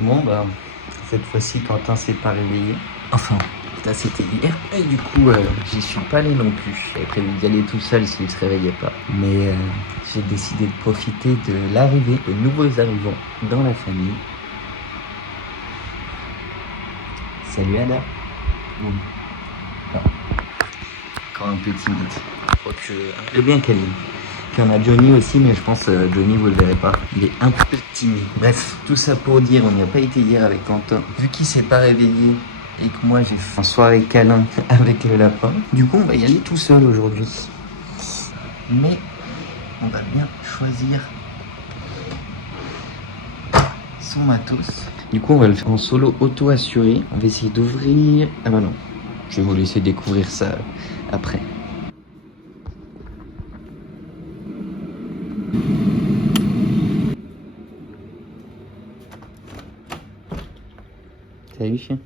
Bon bah, cette fois-ci Quentin s'est pas réveillé. Enfin, ça c'était hier. Et du coup, j'y suis pas allé non plus. J'avais prévu d'y aller tout seul s'il se réveillait pas. Mais j'ai décidé de profiter de l'arrivée de nouveaux arrivants dans la famille. Salut Anna. Bon. Non. Encore un peu timide. Je crois que elle est bien câline. Puis on a Johnny aussi, mais je pense Johnny vous le verrez pas. Il est un peu timide. Bref, tout ça pour dire, on n'y a pas été hier avec Quentin. Vu qu'il s'est pas réveillé et que moi j'ai fait une soirée câlin avec le lapin, du coup on va y aller tout seul aujourd'hui. Mais on va bien choisir son matos. Du coup on va le faire en solo auto-assuré. On va essayer d'ouvrir... Ah bah non, je vais vous laisser découvrir ça après. Salut chien.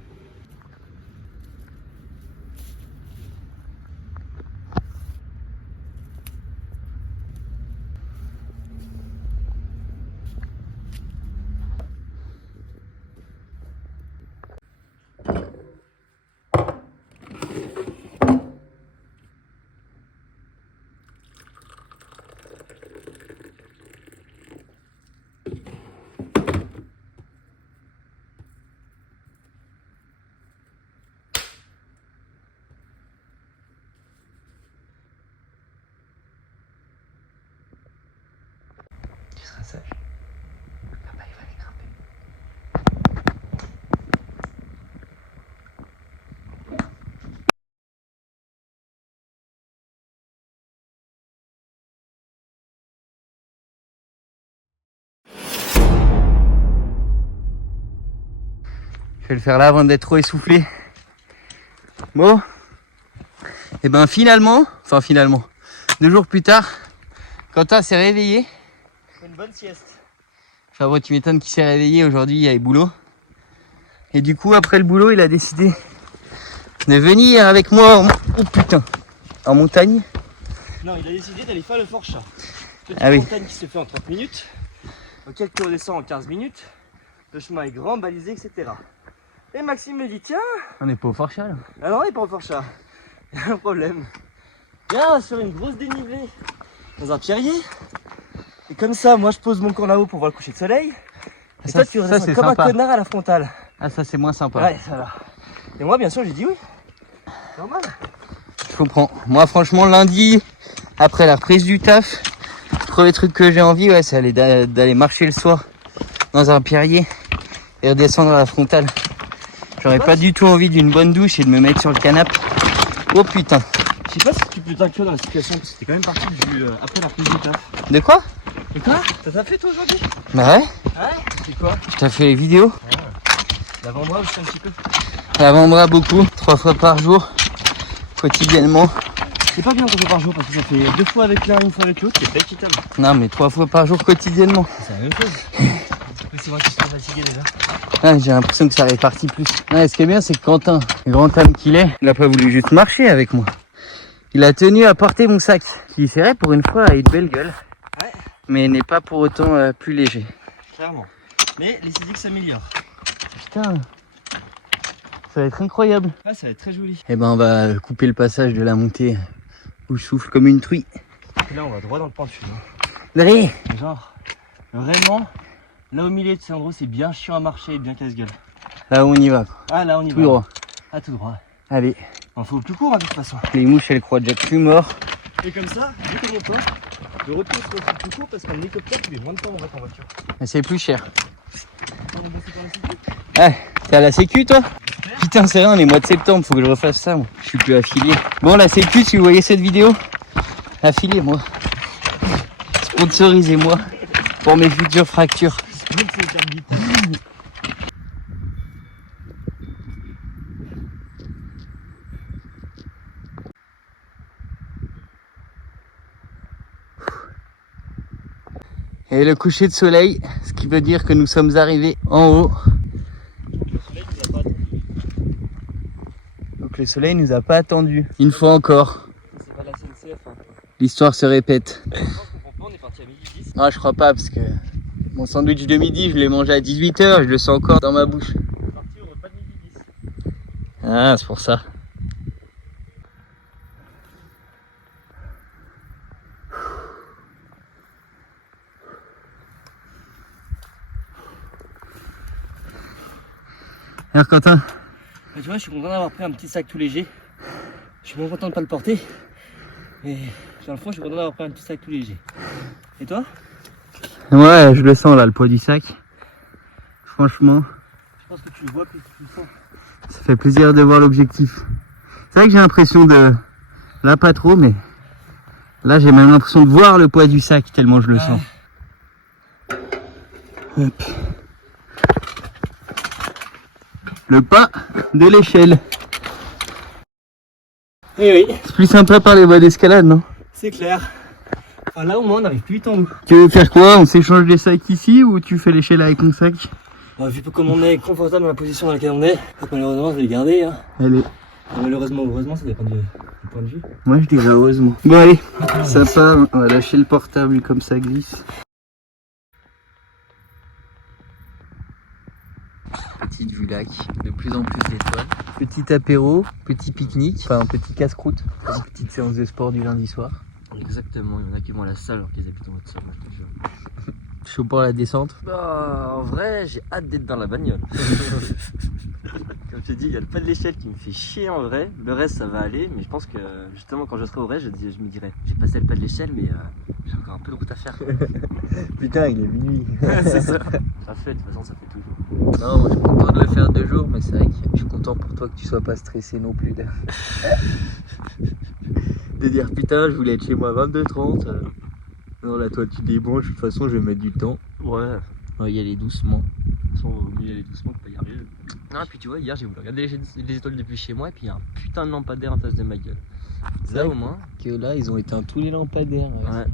Tu seras sage. Papa il va les grimper. Je vais le faire là avant d'être trop essoufflé. Bon. Et ben finalement, 2 jours plus tard, Quentin s'est réveillé. Une bonne sieste. Enfin, tu m'étonnes qu'il s'est réveillé aujourd'hui, il y avait boulot. Et du coup, après le boulot, il a décidé de venir avec moi en montagne. Non, il a décidé d'aller faire le Forchat. Petite Ah oui. montagne qui se fait en 30 minutes, auquel tu redescends en 15 minutes. Le chemin est grand, balisé, etc. Et Maxime me dit, tiens, On n'est pas au Forchat là. ah non, il n'est pas au Forchat. Il y a un problème. Viens sur une grosse dénivelée, dans un pierrier. Et comme ça, moi je pose mon camp là-haut pour voir le coucher de soleil. Et Ça, toi, tu ça, redescends c'est comme sympa. un connard à la frontale. Ah ça c'est moins sympa. Ouais, ça va. Et moi, bien sûr, j'ai dit oui. Normal. Je comprends. Moi franchement lundi, après la reprise du taf, le premier truc que j'ai envie, ouais, c'est d'aller marcher le soir dans un pierrier et redescendre à la frontale. J'aurais pas du tout envie d'une bonne douche et de me mettre sur le canapé. Oh putain. Je sais pas si tu peux t'inclure dans la situation, parce que t'es quand même parti après la reprise du taf. De quoi? Et quoi? T'as fait toi aujourd'hui? Bah ouais, Ouais. C'est quoi? je t'ai fait les vidéos. L'avant-bras aussi un petit peu. L'avant-bras beaucoup, 3 fois par jour, quotidiennement. C'est pas bien qu'on fait par jour parce que ça fait 2 fois avec l'un, 1 fois avec l'autre, c'est pas équitable. Non mais 3 fois par jour quotidiennement. C'est la même chose. Mais c'est moi qui suis fatigué déjà. Ah, j'ai l'impression que ça répartit plus. Ouais, ce qui est bien, c'est que Quentin, le grand homme qu'il est, il a pas voulu juste marcher avec moi. Il a tenu à porter mon sac, qui c'est vrai pour une fois a une belle gueule, Ouais, mais n'est pas pour autant plus léger. clairement. Mais les physiques s'améliorent. Putain, ça va être incroyable. Ouais, ça va être très joli. Eh ben, on va couper le passage de la montée où je souffle comme une truie. Et là, on va droit dans le pentu. Allez, Genre, vraiment, là au milieu de ces endroits, c'est bien chiant à marcher et bien casse-gueule. là on y va, quoi. Ah, là, on y va. Tout droit. Ah, tout droit. Allez, On fait au plus court, hein, de toute façon. les mouches elles croient déjà que je suis mort. Et comme ça, vu qu'on est pas, le retour sera aussi plus court parce qu'en hélicoptère, tu mets moins de temps en fait en voiture. Mais c'est plus cher. On va passer par la sécu. Ouais, t'es à la sécu toi? Putain c'est vrai, on est mois de septembre, faut que je refasse ça moi. Je suis plus affilié. Bon la sécu, si vous voyez cette vidéo, affiliez-moi. Sponsorisez-moi pour mes futures fractures. Même si c'est le terme vital. Et le coucher de soleil, ce qui veut dire que nous sommes arrivés en haut. Le soleil nous a pas attendu. Donc le soleil nous a pas attendu. Une fois encore, C'est pas la SNCF. Hein. l'histoire se répète. Je pense qu'on comprend pas, on est parti à 12h10. Non je crois pas parce que Mon sandwich de midi, je l'ai mangé à 18h, je le sens encore dans ma bouche. Ah, c'est pour ça. Alors Quentin, Bah, tu vois, je suis content d'avoir pris un petit sac tout léger. Je suis moins content de pas le porter. Et dans le fond, je suis content d'avoir pris un petit sac tout léger. Et toi? ouais, je le sens là, le poids du sac. Franchement, Je pense que tu le vois plus que tu le sens. ça fait plaisir de voir l'objectif. C'est vrai que j'ai l'impression de... Là, pas trop, mais... Là, j'ai même l'impression de voir le poids du sac, tellement je le sens. Hop. Le pas de l'échelle. Eh oui, C'est plus sympa par les voies d'escalade, non? c'est clair. Enfin, là, au moins, on n'arrive plus vite en haut. Tu veux faire quoi? On s'échange des sacs ici ou tu fais l'échelle avec mon sac? Vu comme on est confortable dans la position dans laquelle on est, donc malheureusement, je vais les garder. Hein. Allez. Et malheureusement, heureusement, ça dépend du point de vue. Moi, je dirais heureusement. Bon, allez. Ça part. On va lâcher le portable comme ça glisse. Petite vue lac, de plus en plus d'étoiles. Petit apéro, petit pique-nique, enfin petit casse-croûte, une petite séance de sport du lundi soir. Exactement, il y en a qui vont à la salle alors qu'ils habitent en haute sol, moi je te jure. Chaud pour la descente. Bah, en vrai, j'ai hâte d'être dans la bagnole. Comme je te dis, il y a le pas de l'échelle qui me fait chier en vrai. Le reste, ça va aller, mais je pense que justement, quand je serai au reste, je me dirais, j'ai passé le pas de l'échelle, mais j'ai encore un peu de route à faire. Putain, il est minuit. C'est ça. Ça fait, de toute façon, ça fait toujours. Non, moi je suis content de le faire 2 jours, mais c'est vrai que je suis content pour toi que tu sois pas stressé non plus. De dire putain, je voulais être chez moi à 22h30. Non, là, toi, tu débranches. De toute façon, je vais mettre du temps. Ouais. On va y aller doucement. De toute façon, on va mieux y aller doucement que pas y arriver. Non, et puis tu vois, hier, j'ai voulu regarder les étoiles depuis chez moi, et puis il y a un putain de lampadaire en face de ma gueule. Ça, au moins, que là, ils ont éteint tous les lampadaires. Ouais.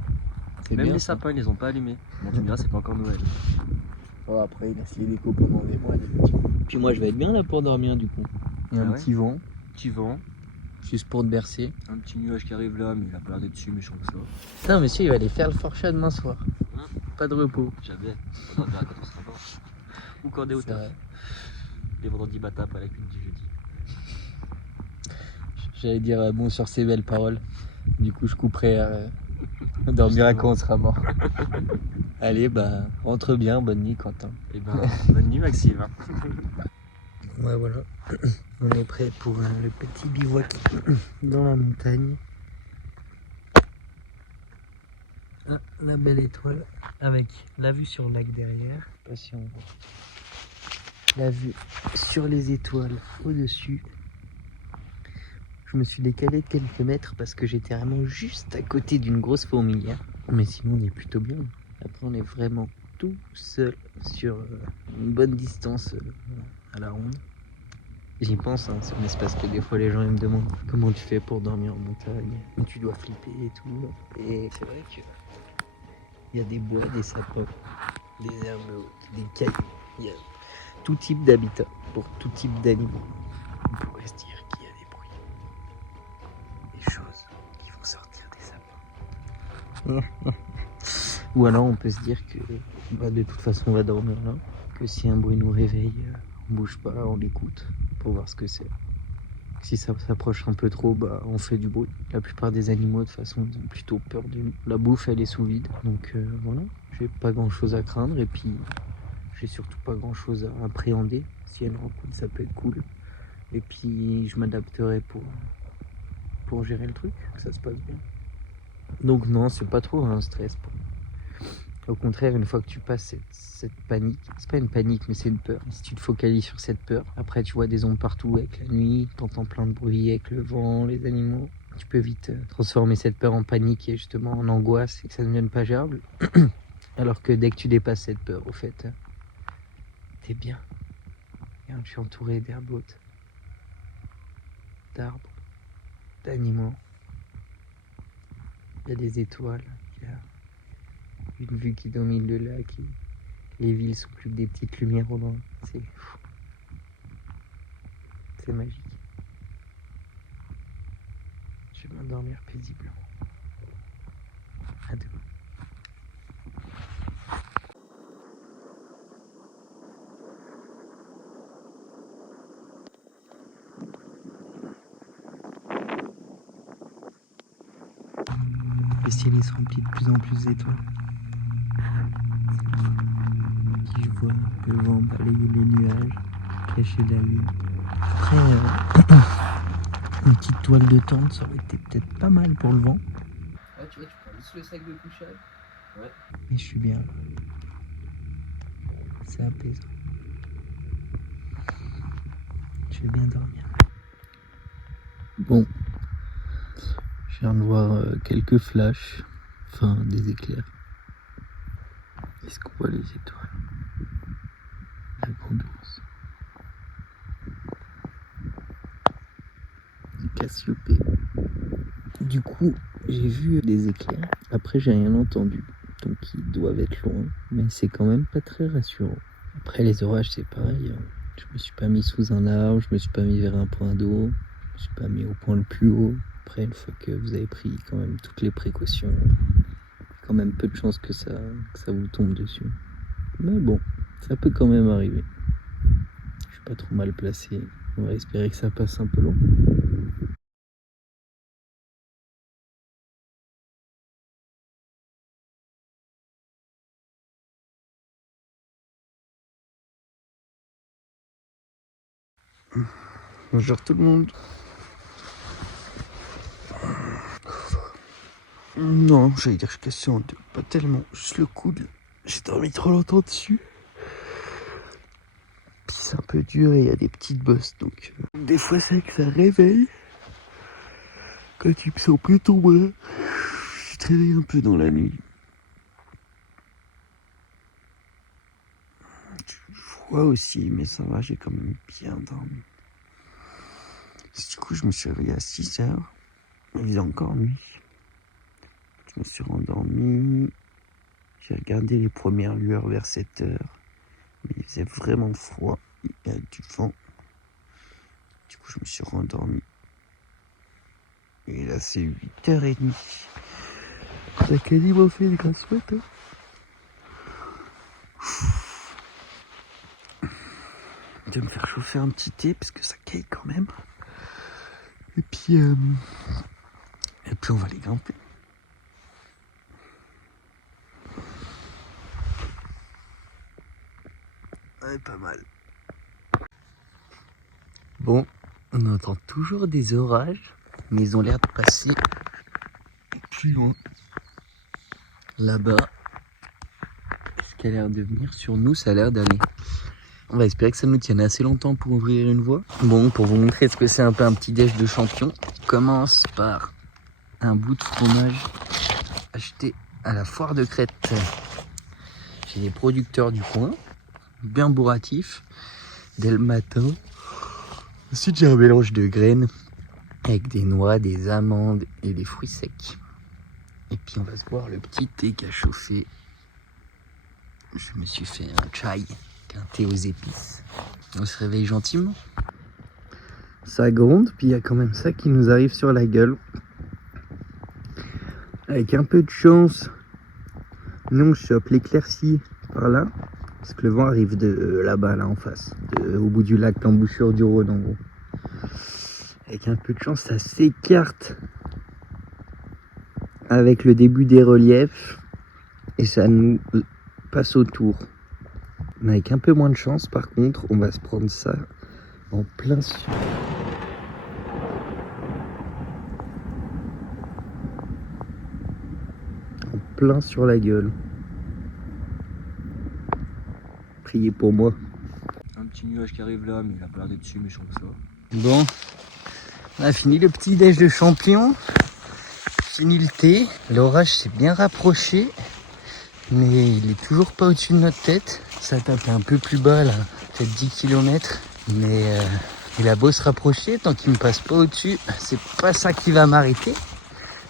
C'est Même bien, les ça. sapins, ils les ont pas allumés. Bon, tu me diras, c'est pas encore Noël. Oh, après, il laisse les décos pendant des mois. Puis moi, je vais être bien là pour dormir, du coup. Il y a un Ah ouais. petit vent, Petit vent, juste pour te bercer. un petit nuage qui arrive là, mais il a pas l'air d'être si méchant que ça. Putain, monsieur, il va aller faire le forchat demain soir. Pas de repos. Jamais. On verra quand on sera mort. Ou quand on est au C'est taf. vrai. Les vendredis matin après la cuite du jeudi. J'allais dire bon sur ces belles paroles. Du coup, je couperai. On dormira quand on sera mort. Allez, bah, rentre bien. Bonne nuit, Quentin. Et ben, bonne nuit, Maxime. Ouais, voilà. On est prêt pour le petit bivouac dans la montagne. Ah, la belle étoile avec la vue sur le lac derrière. Je sais pas si on voit. La vue sur les étoiles au-dessus. Je me suis décalé de quelques mètres parce que j'étais vraiment juste à côté d'une grosse fourmilière. Mais sinon, on est plutôt bien. Après, on est vraiment tout seul sur une bonne distance à la ronde. J'y pense, hein, mais c'est parce que des fois les gens ils me demandent comment tu fais pour dormir en montagne, tu dois flipper et tout. Et c'est vrai que il y a des bois, des sapins, des herbes hautes, des cailloux, il y a tout type d'habitat pour tout type d'animaux. On pourrait se dire qu'il y a des bruits, des choses qui vont sortir des sapins. Ou alors on peut se dire que bah, de toute façon on va dormir là, que si un bruit nous réveille, on bouge pas, on l'écoute pour voir ce que c'est. Si ça s'approche un peu trop, bah, on fait du bruit. La plupart des animaux, de toute façon, ils ont plutôt peur de nous. La bouffe, elle est sous vide. Donc voilà, j'ai pas grand chose à craindre. Et puis, j'ai surtout pas grand chose à appréhender. Si elle rencontre, ça peut être cool. Et puis, je m'adapterai pour gérer le truc, que ça se passe bien. Donc non, c'est pas trop un stress pour moi. Au contraire, une fois que tu passes cette panique, c'est pas une panique mais c'est une peur. Si tu te focalises sur cette peur, après tu vois des ombres partout avec la nuit, t'entends plein de bruit avec le vent, les animaux. Tu peux vite transformer cette peur en panique et justement en angoisse et que ça ne devienne pas gérable. Alors que dès que tu dépasses cette peur, au fait, t'es bien. Regarde, je suis entouré d'herbes hautes, d'arbres, d'animaux. Il y a des étoiles, il y a une vue qui domine le lac. Les villes sont plus que des petites lumières au loin. C'est fou. C'est magique. Je vais m'endormir paisiblement. À demain. Le ciel il se remplit de plus en plus d'étoiles. Qui je vois le vent balayer les nuages, cacher la lune. Après, une petite toile de tente, ça aurait été peut-être pas mal pour le vent. Ouais, tu vois, tu prends juste le sac de couchage. Ouais. Mais je suis bien là. C'est apaisant. Je vais bien dormir. Bon, je viens de voir quelques flashs, enfin des éclairs. Est-ce qu'on voit les étoiles? L'abondance. Cassiopée. Du coup, j'ai vu des éclairs. Après, j'ai rien entendu. Donc, ils doivent être loin. Mais c'est quand même pas très rassurant. Après, les orages, c'est pareil. Je me suis pas mis sous un arbre. Je me suis pas mis vers un point d'eau. Je me suis pas mis au point le plus haut. Après, une fois que vous avez pris quand même toutes les précautions, il y a quand même peu de chances que ça vous tombe dessus. Mais bon, ça peut quand même arriver. Je suis pas trop mal placé. On va espérer que ça passe un peu long. Bonjour tout le monde. Non, j'allais dire que je cassais en deux. Pas tellement, juste le coude. J'ai dormi trop longtemps dessus. Puis c'est un peu dur et il y a des petites bosses. Donc des fois c'est que ça réveille. Quand tu me sens plus tomber, je te réveille un peu dans la nuit. Je vois aussi, mais ça va, j'ai quand même bien dormi. Du coup, je me suis réveillé à 6h. Il faisait encore nuit. Je me suis rendormi. J'ai regardé les premières lueurs vers 7h. Mais il faisait vraiment froid. Il y a du vent. Du coup, je me suis rendormi. Et là, c'est 8h30. Ça a quasiment fait une grasse mat. Je vais me faire chauffer un petit thé parce que ça caille quand même. Et puis on va les grimper. Ouais, pas mal. Bon, on entend toujours des orages, mais ils ont l'air de passer plus loin. Là-bas, ce qui a l'air de venir sur nous, ça a l'air d'aller. On va espérer que ça nous tienne assez longtemps pour ouvrir une voie. Bon, pour vous montrer ce que c'est un peu un petit déj de champion, on commence par un bout de fromage acheté à la foire de Crète. Chez les producteurs du coin, bien bourratif, dès le matin. Ensuite, j'ai un mélange de graines avec des noix, des amandes et des fruits secs. Et puis, on va se boire le petit thé qui a chauffé. Je me suis fait un chai, un thé aux épices. On se réveille gentiment. Ça gronde, puis il y a quand même ça qui nous arrive sur la gueule. Avec un peu de chance, nous on chope l'éclaircie par là. Parce que le vent arrive de là-bas, là en face. Au bout du lac, l'embouchure du Rhône en gros. Avec un peu de chance, ça s'écarte avec le début des reliefs. Et ça nous passe autour. Mais avec un peu moins de chance, par contre, on va se prendre ça en plein sur. En plein sur la gueule. Priez pour moi. Un petit nuage qui arrive là, mais il a pas l'air d'être si méchant que ça. Bon, on a fini le petit déj de champion. Fini le thé. L'orage s'est bien rapproché. Mais il est toujours pas au-dessus de notre tête. Ça tape un peu plus bas là, peut-être 10 km. Mais il a beau se rapprocher, tant qu'il me passe pas au-dessus, c'est pas ça qui va m'arrêter.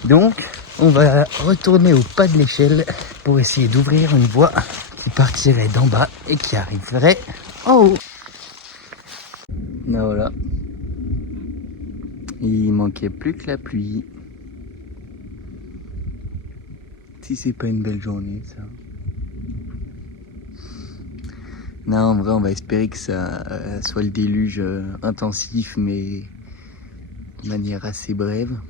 Donc on va retourner au pas de l'échelle pour essayer d'ouvrir une voie qui partirait d'en bas et qui arriverait en haut. Ben voilà. Il manquait plus que la pluie. Si c'est pas une belle journée, ça. Non, en vrai, on va espérer que ça soit le déluge intensif, mais de manière assez brève.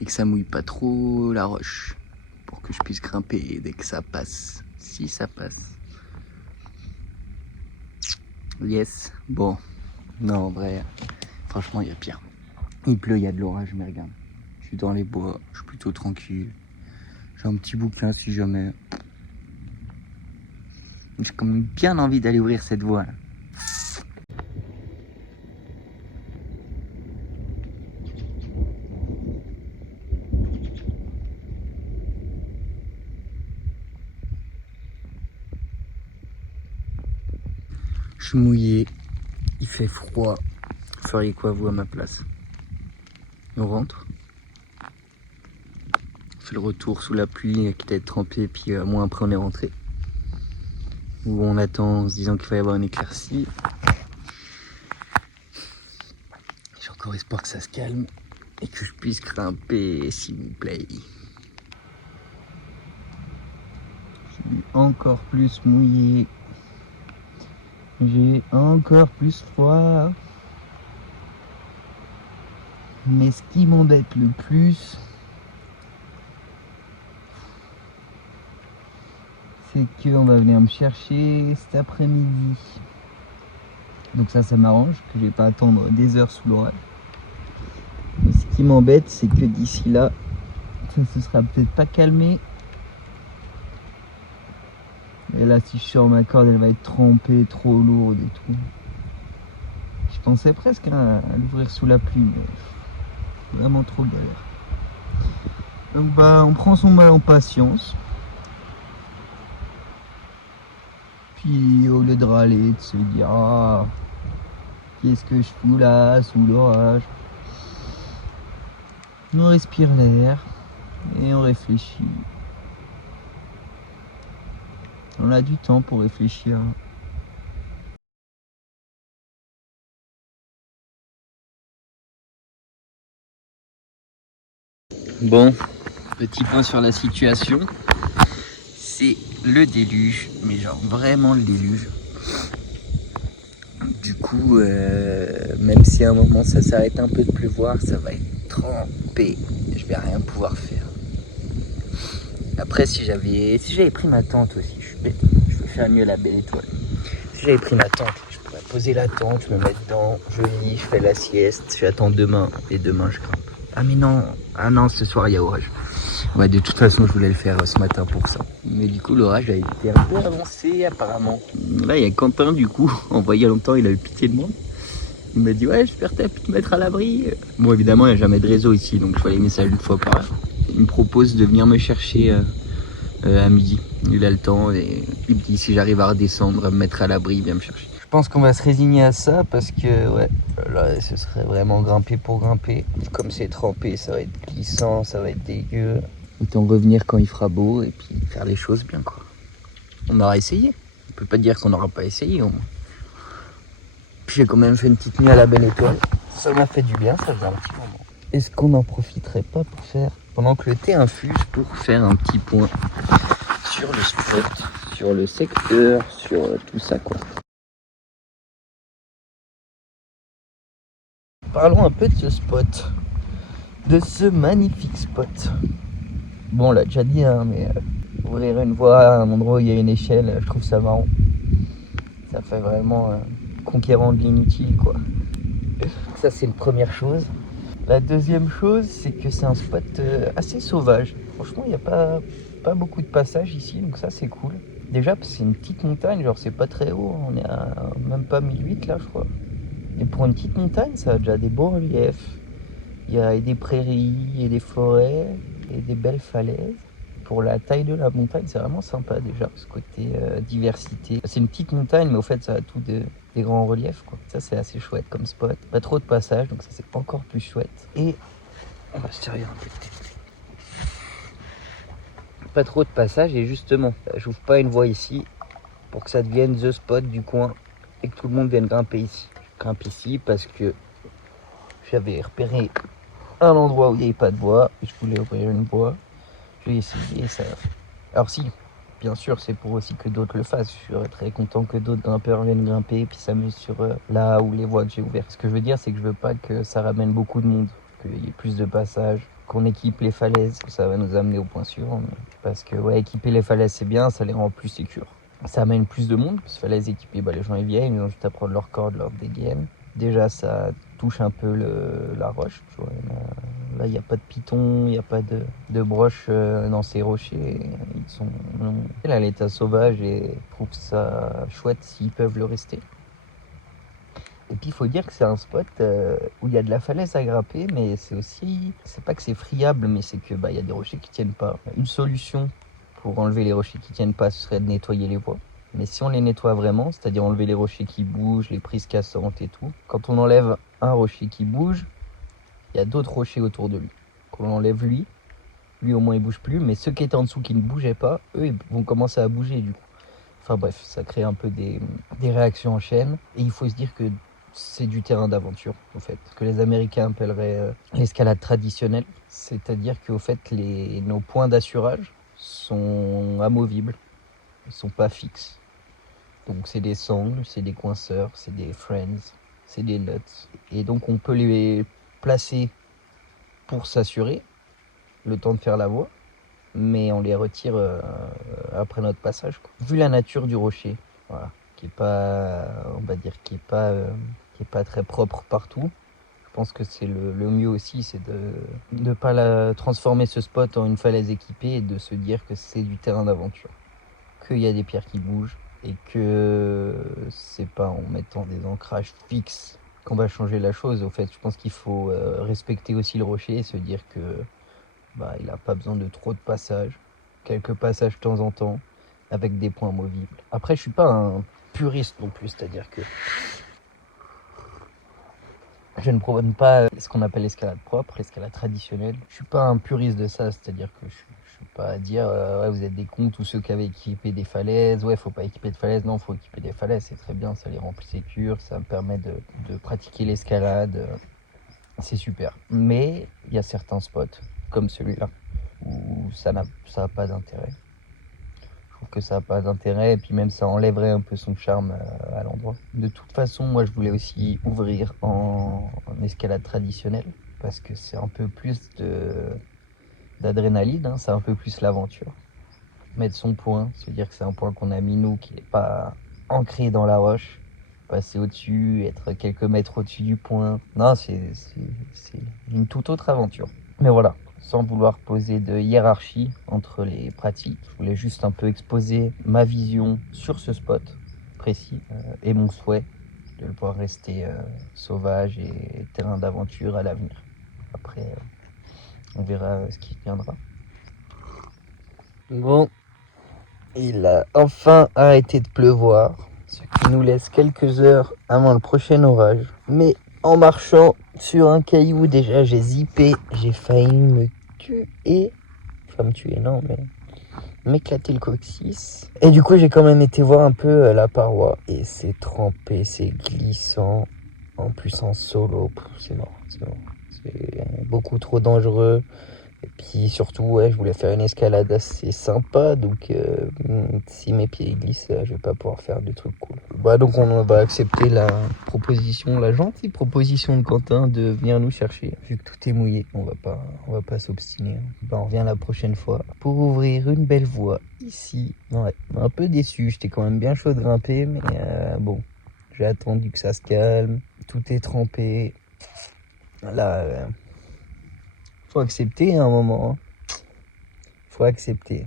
et que ça mouille pas trop la roche pour que je puisse grimper dès que ça passe. Si ça passe. Yes. Bon. Non, en vrai, franchement, il y a pire. Il pleut, il y a de l'orage, mais regarde. Je suis dans les bois, je suis plutôt tranquille. J'ai un petit bouquin si jamais. J'ai quand même bien envie d'aller ouvrir cette voie là. Je suis mouillé, il fait froid. Vous feriez quoi vous à ma place? On rentre? On fait le retour sous la pluie, quitte à être trempé, puis moins après on est rentré. Ou on attend en se disant qu'il va y avoir une éclaircie. J'ai encore espoir que ça se calme et que je puisse grimper, s'il vous plaît. Je suis encore plus mouillé. J'ai encore plus froid. Mais ce qui m'embête le plus, c'est qu'on va venir me chercher cet après-midi. Donc ça m'arrange, que je vais pas attendre des heures sous l'orage. Mais ce qui m'embête, c'est que d'ici là, ça se sera peut-être pas calmé. Et là, si je sors ma corde, elle va être trempée, trop lourde et tout. Je pensais presque à l'ouvrir sous la pluie, mais vraiment trop galère. Donc bah, on prend son mal en patience. Puis au lieu de râler, de se dire ah, qu'est-ce que je fous là sous l'orage, on respire l'air et on réfléchit. On a du temps pour réfléchir. Bon, petit point sur la situation. C'est le déluge, mais genre vraiment le déluge. Du coup, même si à un moment ça s'arrête un peu de pleuvoir, ça va être trempé. Je vais rien pouvoir faire. Après, si j'avais pris ma tente aussi, je suis bête. Je peux faire mieux la belle étoile. Si j'avais pris ma tente, je pourrais poser la tente, je me mets dedans, je lis, je fais la sieste, j'attends demain et demain je grimpe. Ah mais non, ce soir il y a orage. Ouais, de toute façon je voulais le faire ce matin pour ça. Mais du coup l'orage a été un peu avancé apparemment. Là il y a Quentin du coup, en voyant longtemps il a eu pitié de moi. Il m'a dit ouais j'espère que t'as pu te mettre à l'abri. Bon évidemment il n'y a jamais de réseau ici donc je vois les messages une fois par heure. Il me propose de venir me chercher à midi. Il a le temps et il me dit si j'arrive à redescendre, à me mettre à l'abri, il vient me chercher. Je pense qu'on va se résigner à ça parce que ouais, là ce serait vraiment grimper pour grimper. Comme c'est trempé, ça va être glissant, ça va être dégueu. Autant revenir quand il fera beau et puis faire les choses bien quoi. On aura essayé. On peut pas dire qu'on n'aura pas essayé au moins. Puis j'ai quand même fait une petite nuit à la belle étoile. Ça m'a fait du bien, ça faisait un petit moment. Est-ce qu'on n'en profiterait pas pour faire, pendant que le thé infuse, pour faire un petit point sur le spot, sur le secteur, sur tout ça quoi. Parlons un peu de ce spot, de ce magnifique spot. Bon, on l'a déjà dit, hein, mais ouvrir une voie à un endroit où il y a une échelle, je trouve ça marrant. Ça fait vraiment conquérant de l'inutile quoi. Ça c'est une première chose. La deuxième chose, c'est que c'est un spot assez sauvage. Franchement, il n'y a pas beaucoup de passages ici, donc ça c'est cool. Déjà, c'est une petite montagne, genre c'est pas très haut, on est à même pas 1008 là, je crois. Et pour une petite montagne, ça a déjà des beaux reliefs. Il y a des prairies, et des forêts, et des belles falaises. Pour la taille de la montagne, c'est vraiment sympa déjà, ce côté diversité. C'est une petite montagne, mais au fait, ça a tout des grands reliefs, quoi. Ça, c'est assez chouette comme spot. Pas trop de passages, donc ça, c'est encore plus chouette. Et on va se servir un peu de thé. Pas trop de passages, et justement, j'ouvre pas une voie ici pour que ça devienne the spot du coin et que tout le monde vienne grimper ici. Je grimpe ici parce que j'avais repéré un endroit où il n'y avait pas de voie et je voulais ouvrir une voie. Je vais essayer ça. Alors si, bien sûr, c'est pour aussi que d'autres le fassent. Je serais très content que d'autres grimpeurs viennent grimper et puis s'amusent sur là où les voies que j'ai ouvertes. Ce que je veux dire, c'est que je veux pas que ça ramène beaucoup de monde. qu'il y ait plus de passages, qu'on équipe les falaises, ça va nous amener au point suivant. Parce que ouais, équiper les falaises c'est bien, ça les rend plus sécures. Ça amène plus de monde, parce que falaises équipées, les gens ils viennent, ils ont juste à prendre leur corde, leur dégaine. Déjà ça touche un peu la roche, tu vois. Là il n'y a pas de python, il n'y a pas de broche dans ces rochers. Ils sont à l'état sauvage et je trouve ça chouette s'ils peuvent le rester. Et puis il faut dire que c'est un spot où il y a de la falaise à grimper, mais c'est pas que c'est friable, mais c'est que il y a des rochers qui tiennent pas. Une solution pour enlever les rochers qui tiennent pas, ce serait de nettoyer les voies. Mais si on les nettoie vraiment, c'est-à-dire enlever les rochers qui bougent, les prises cassantes et tout, quand on enlève un rocher qui bouge, il y a d'autres rochers autour de lui. Quand on enlève lui au moins il bouge plus, mais ceux qui étaient en dessous qui ne bougeaient pas, eux ils vont commencer à bouger du coup. Enfin bref, ça crée un peu des réactions en chaîne. Et il faut se dire que c'est du terrain d'aventure, au fait, que les Américains appelleraient l'escalade traditionnelle. C'est-à-dire qu'au fait, nos points d'assurage sont amovibles, ils sont pas fixes. Donc c'est des sangles, c'est des coinceurs, c'est des friends, c'est des nuts. Et donc on peut les placer pour s'assurer le temps de faire la voie, mais on les retire après notre passage, quoi. Vu la nature du rocher, voilà, qui est pas, on va dire, qui est pas très propre partout, je pense que c'est le mieux aussi, c'est de ne pas transformer ce spot en une falaise équipée et de se dire que c'est du terrain d'aventure, qu'il y a des pierres qui bougent et que c'est pas en mettant des ancrages fixes qu'on va changer la chose. Au fait, je pense qu'il faut respecter aussi le rocher et se dire que il n'a pas besoin de trop de passages, quelques passages de temps en temps, avec des points movibles. Après, je suis pas un puriste non plus, c'est-à-dire que je ne prône pas ce qu'on appelle l'escalade propre, l'escalade traditionnelle. Je suis pas un puriste de ça, c'est-à-dire que je suis pas à dire ouais, vous êtes des cons tous ceux qui avaient équipé des falaises, ouais faut pas équiper de falaises, non faut équiper des falaises, c'est très bien, ça les rend plus sécures, ça me permet de pratiquer l'escalade, c'est super. Mais il y a certains spots, comme celui-là, où ça a pas d'intérêt. Je trouve que ça n'a pas d'intérêt et puis même ça enlèverait un peu son charme à l'endroit. De toute façon, moi je voulais aussi ouvrir en escalade traditionnelle parce que c'est un peu plus d'adrénaline, hein, c'est un peu plus l'aventure. Mettre son point, se dire que c'est un point qu'on a mis nous, qui n'est pas ancré dans la roche, passer au-dessus, être quelques mètres au-dessus du point. Non, c'est une toute autre aventure. Mais voilà, sans vouloir poser de hiérarchie entre les pratiques, je voulais juste un peu exposer ma vision sur ce spot précis et mon souhait de le voir rester sauvage et terrain d'aventure à l'avenir. Après, on verra ce qui viendra. Bon, il a enfin arrêté de pleuvoir, ce qui nous laisse quelques heures avant le prochain orage. Mais en marchant sur un caillou, déjà j'ai zippé, j'ai failli me tuer. Enfin me tuer, non, mais m'éclater le coccyx. Et du coup j'ai quand même été voir un peu la paroi. Et c'est trempé, c'est glissant. En plus en solo, c'est mort. C'est beaucoup trop dangereux. Et puis surtout, ouais, je voulais faire une escalade assez sympa, donc si mes pieds glissent, je vais pas pouvoir faire de trucs cool. Donc on va accepter la gentille proposition de Quentin de venir nous chercher. Vu que tout est mouillé, on va pas s'obstiner. On revient la prochaine fois pour ouvrir une belle voie ici. Ouais, un peu déçu, j'étais quand même bien chaud de grimper, mais bon, j'ai attendu que ça se calme. Tout est trempé. Là. Faut accepter à un moment. Hein. Faut accepter.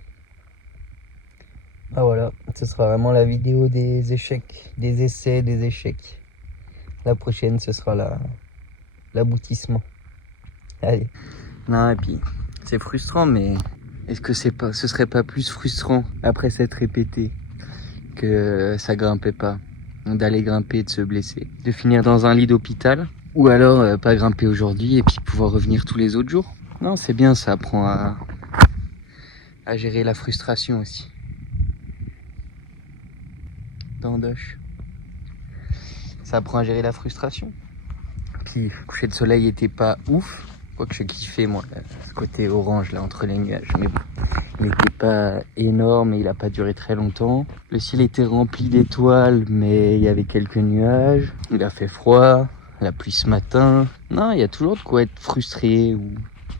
Ah voilà, ce sera vraiment la vidéo des échecs, des essais, des échecs. La prochaine, ce sera l'aboutissement. Allez. Non, et puis, c'est frustrant, mais est-ce que ce serait pas plus frustrant après s'être répété que ça grimpait pas, d'aller grimper et de se blesser, de finir dans un lit d'hôpital, ou alors pas grimper aujourd'hui et puis pouvoir revenir tous les autres jours. Non, c'est bien, ça apprend à gérer la frustration aussi. Dandoche. Ça apprend à gérer la frustration. Puis, le coucher de soleil était pas ouf. Quoique je kiffais, moi, ce côté orange, là, entre les nuages. Mais bon, il n'était pas énorme et il a pas duré très longtemps. Le ciel était rempli d'étoiles, mais il y avait quelques nuages. Il a fait froid. la pluie ce matin. Non, il y a toujours de quoi être frustré ou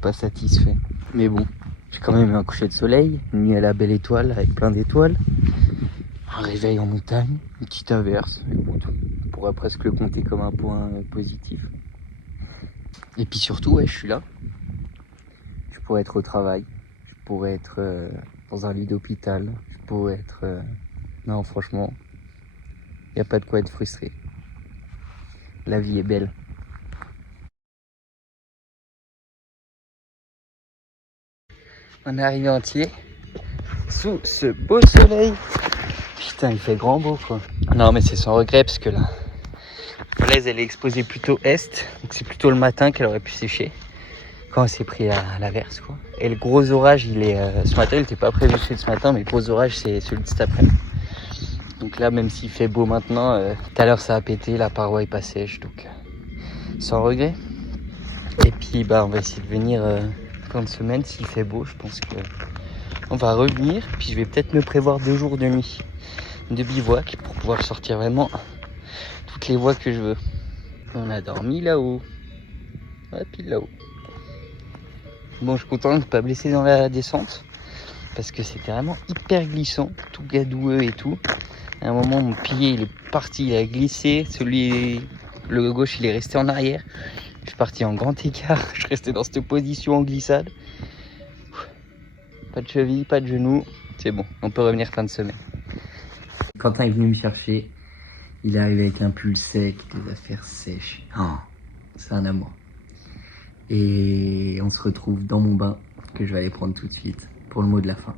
pas satisfait. Mais bon, j'ai quand même eu un coucher de soleil, une nuit à la belle étoile avec plein d'étoiles, un réveil en montagne, une petite averse. Mais bon, on pourrait presque le compter comme un point positif. Et puis surtout, ouais, je suis là. Je pourrais être au travail, je pourrais être dans un lit d'hôpital, je pourrais être... Non, franchement, il n'y a pas de quoi être frustré. La vie est belle. On est arrivé entier sous ce beau soleil. Putain, il fait grand beau quoi. Non mais c'est sans regret parce que la falaise elle est exposée plutôt est, donc c'est plutôt le matin qu'elle aurait pu sécher quand elle s'est pris à l'averse quoi. Et le gros orage il est ce matin, il n'était pas prévu celui de ce matin, mais le gros orage c'est celui de cet après-midi. Donc là même s'il fait beau maintenant, tout à l'heure ça a pété, la paroi est pas sèche, donc sans regret. Et puis bah on va essayer de venir fin de semaine s'il fait beau, je pense que on va revenir, puis je vais peut-être me prévoir 2 jours de nuit de bivouac pour pouvoir sortir vraiment toutes les voies que je veux. On a dormi là-haut, ouais, pile là-haut. Bon, je suis content de ne pas blesser dans la descente parce que c'était vraiment hyper glissant, tout gadoueux et tout. À un moment, mon pied il est parti, il a glissé, le gauche il est resté en arrière. Je suis parti en grand écart, je restais dans cette position en glissade. Pas de cheville, pas de genou, c'est bon, on peut revenir fin de semaine. Quentin est venu me chercher, il est arrivé avec un pull sec, des affaires sèches. Oh, c'est un amour. Et on se retrouve dans mon bain, que je vais aller prendre tout de suite, pour le mot de la fin.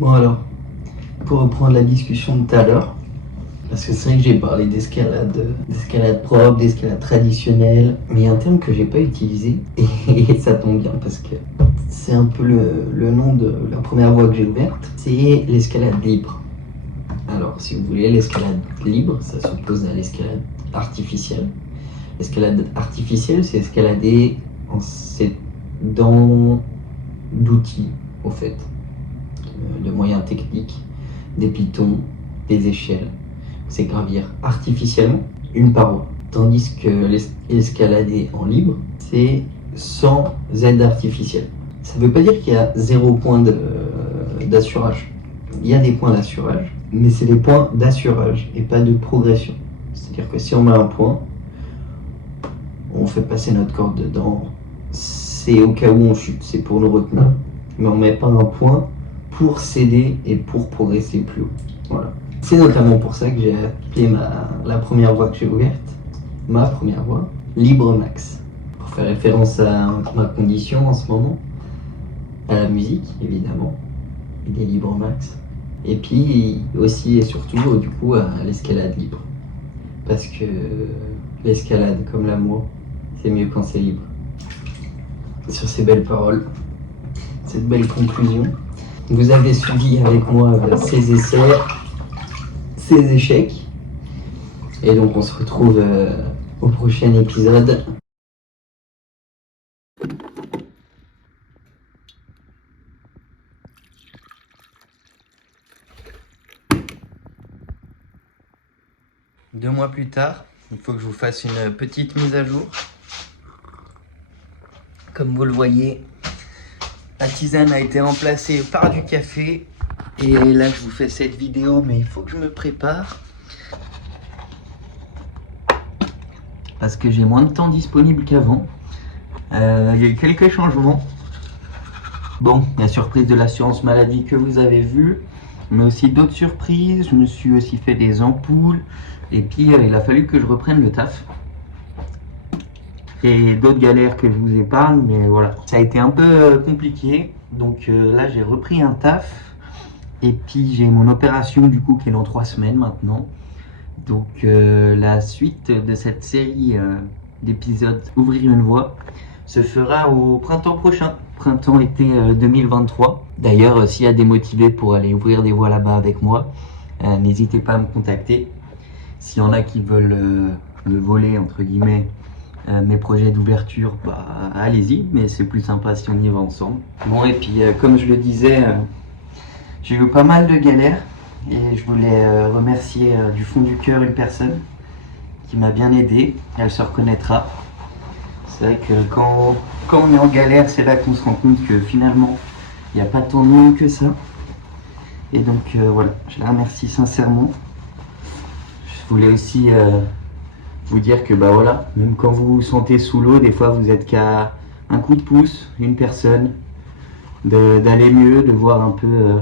Bon alors, pour reprendre la discussion de tout à l'heure, parce que c'est vrai que j'ai parlé d'escalade propre, d'escalade traditionnelle, mais il y a un terme que j'ai pas utilisé, et ça tombe bien, parce que c'est un peu le nom de la première voie que j'ai ouverte, c'est l'escalade libre. Alors, si vous voulez, l'escalade libre, ça s'oppose à l'escalade artificielle. L'escalade artificielle, c'est escalader dans d'outils, au fait, de moyens techniques, des pitons, des échelles. C'est gravir artificiellement une paroi. Tandis que l'escalader en libre, c'est sans aide artificielle. Ça ne veut pas dire qu'il y a 0 point d'assurage. Il y a des points d'assurage, mais c'est des points d'assurage et pas de progression. C'est-à-dire que si on met un point, on fait passer notre corde dedans, c'est au cas où on chute, c'est pour nous retenir. Mais on ne met pas un point pour s'aider et pour progresser plus haut. Voilà. C'est notamment pour ça que j'ai appelé la première voie que j'ai ouverte, ma première voie, Libre Max. Pour faire référence à ma condition en ce moment, à la musique évidemment, et des Libre Max. Et puis aussi et surtout du coup à l'escalade libre. Parce que l'escalade comme l'amour, c'est mieux quand c'est libre. Sur ces belles paroles, cette belle conclusion, vous avez suivi avec moi ces essais, ces échecs. Et donc on se retrouve au prochain épisode. Deux mois plus tard, il faut que je vous fasse une petite mise à jour. Comme vous le voyez, la tisane a été remplacée par du café. Et là, je vous fais cette vidéo, mais il faut que je me prépare. Parce que j'ai moins de temps disponible qu'avant. Il y a eu quelques changements. Bon, la surprise de l'assurance maladie que vous avez vue. Mais aussi d'autres surprises. Je me suis aussi fait des ampoules. Et puis, il a fallu que je reprenne le taf. Et d'autres galères que je vous épargne, mais voilà. Ça a été un peu compliqué. Donc là, j'ai repris un taf. Et puis, j'ai mon opération, du coup, qui est dans 3 semaines maintenant. Donc, la suite de cette série d'épisodes Ouvrir une voie se fera au printemps prochain. Printemps-été 2023. D'ailleurs, s'il y a des motivés pour aller ouvrir des voies là-bas avec moi, n'hésitez pas à me contacter. S'il y en a qui veulent me voler, entre guillemets, mes projets d'ouverture, bah allez-y, mais c'est plus sympa si on y va ensemble. Bon, et puis comme je le disais, j'ai eu pas mal de galères et je voulais remercier du fond du cœur une personne qui m'a bien aidé. Elle se reconnaîtra. C'est vrai que quand on est en galère, c'est là qu'on se rend compte que finalement, il n'y a pas tant de monde que ça. Et donc voilà, je la remercie sincèrement. Je voulais aussi vous dire que bah voilà, même quand vous vous sentez sous l'eau, des fois vous êtes qu'à un coup de pouce, une personne, d'aller mieux, de voir un peu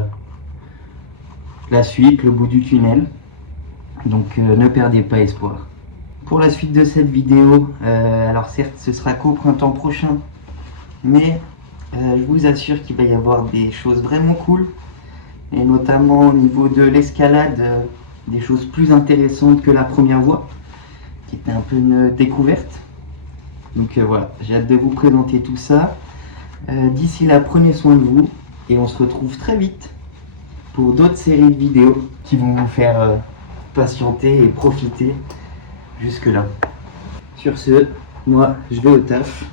la suite, le bout du tunnel. Donc ne perdez pas espoir. Pour la suite de cette vidéo, alors certes ce sera qu'au printemps prochain, mais je vous assure qu'il va y avoir des choses vraiment cool, et notamment au niveau de l'escalade, des choses plus intéressantes que la première voie, qui était un peu une découverte. Donc voilà, j'ai hâte de vous présenter tout ça. D'ici là, prenez soin de vous, et on se retrouve très vite pour d'autres séries de vidéos qui vont vous faire patienter et profiter jusque là. Sur ce, moi je vais au taf.